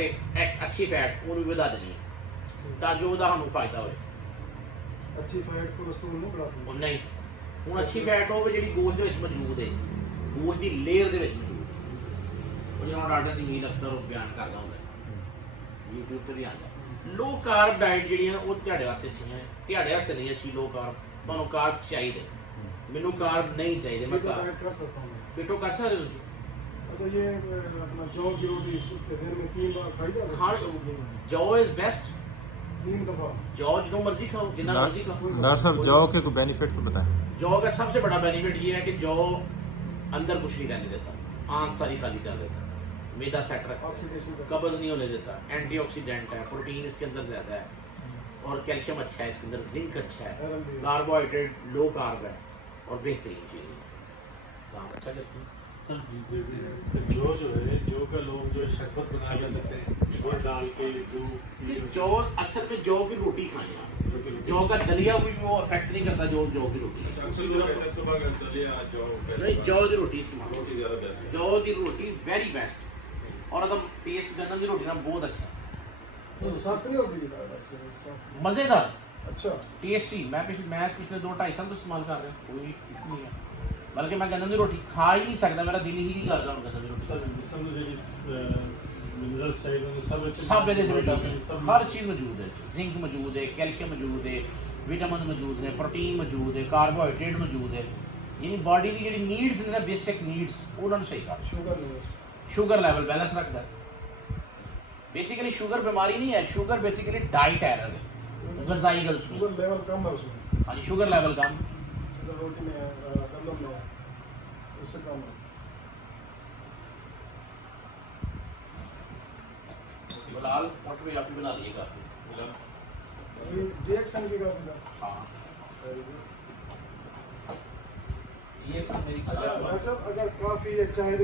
Fat है अच्छी fat वो भी बढ़ा देनी है ताकि ਉਹਦਾ ਸਾਨੂੰ ਫਾਇਦਾ ਹੋਵੇ। अच्छी फैट कोलेस्ट्रॉल नहीं बढ़ाती। ਉਹ ਨਹੀਂ ਹੁਣ ਅੱਛੀ ਫੈਟ ਹੋਵੇ ਜਿਹੜੀ ਗੋਸ਼ਤ ਦੇ ਵਿੱਚ ਮੌਜੂਦ ਹੈ, ਗੋਸ਼ਤ ਦੀ ਲੇਅਰ ਦੇ ਵਿੱਚ ਮੌਜੂਦ ਹੈ। ਉਹ ਜਿਹੜਾ ਡਾਕਟਰ ਜਮੀਲ ਅਖਤਰ ਉਹ ਬਿਆਨ ਕਰਦਾ ਹੁੰਦਾ YouTube ਤੇ ਵੀ ਆਉਂਦਾ। ਲੋ ਕਾਰਬ ਡਾਈਟ ਜਿਹੜੀਆਂ ਉਹ ਤੁਹਾਡੇ ਵਾਸਤੇ ਅੱਛੀਆਂ ਹੈ, ਤੁਹਾਡੇ ਵਾਸਤੇ ਨਹੀਂ ਅੱਛੀ ਲੋ ਕਾਰਬ। ਤੁਹਾਨੂੰ ਕਾਰਬ ਚਾਹੀਦੇ, ਮੈਨੂੰ ਕਾਰਬ नहीं चाहिए। मैं डाइट कर सकता हूँ। पेटो कर सकते हो ਤੁਸੀਂ? अच्छा ये अपना जौ की रोटी दिन में 3 बार खाई जाती है। हाँ जौ इज बेस्ट। 3 दफा जौ जितना मर्जी खाओ, जितना मर्जी खाओ। डॉक्टर साहब जौ के कोई बेनिफिट तो बताएं। जौ का सबसे बड़ा बेनिफिट ये है कि जौ अंदर कुछ नहीं रहने देता, आंत सारी खाली कर देता, मैदा सेट रखता है, कब्ज नहीं होने देता, एंटीऑक्सीडेंट है, प्रोटीन इसके अंदर ज़्यादा है और कैल्शियम अच्छा है इसके अंदर, जिंक अच्छा है, कार्बोहाइड्रेट लो कार्ब है और बेहतरीन चीज़ है। काम अच्छा करती है। जौ जो है, जौ का लोग जो शरबत बना के देते हैं गुड़ डाल के दूध। जौ असल में जौ की रोटी खाएं आप। जौ का दलिया भी वो अफेक्ट नहीं करता जो जौ की रोटी है। सुबह का दलिया जौ नहीं जौ की रोटी इस्तेमाल, रोटी ज़्यादा बेस्ट है। जौ की रोटी वेरी बेस्ट और एकदम टेस्ट गन्ना की रोटी ना बहुत अच्छा, सख्त नहीं होती मज़ेदार, अच्छा टेस्टी। मैं पिछले 2-2.5 साल तो इस्तेमाल कर रहा हूँ, कोई इशू नहीं है। बल्कि मैं गन्ना की रोटी खा ही नहीं सकता, मेरा दिल ही नहीं करता हूँ गन्ना की रोटी। जिसम ਜਿਹੜੀ ਮਿਨਰਲਸ ਚਾਹੀਦੇ ਨੇ ਸਭ सब ਇਹਦੇ ਵਿੱਚ ਮੌਜੂਦ ਹੈ, हर चीज़ मौजूद है, जिंक मौजूद है, कैल्शियम मौजूद है, विटामिन मौजूद है, प्रोटीन मौजूद है, कार्बोहाइड्रेट मौजूद है। यानी बॉडी की जी नीड्स ने बेसिक नीड्स उन्होंने सही कर, शुगर नहीं है। शुगर लेवल बैलेंस रखता है। बेसिकली शुगर बीमारी नहीं है, शुगर बेसिकली डाइट एरर है, ग़िज़ाई गलती। शुगर लेवल कम है उसमें। हाँ जी शुगर लेवल कम, रोटी में है, गंदम में है, उससे कम है। फिलहाल मोट भी आप बना दिए काफ़ी। अभी रिएक्शन की बात है। हाँ वेरी गुड। ये मेरी अच्छा डॉक्टर साहब अगर काफ़ी अच्छा है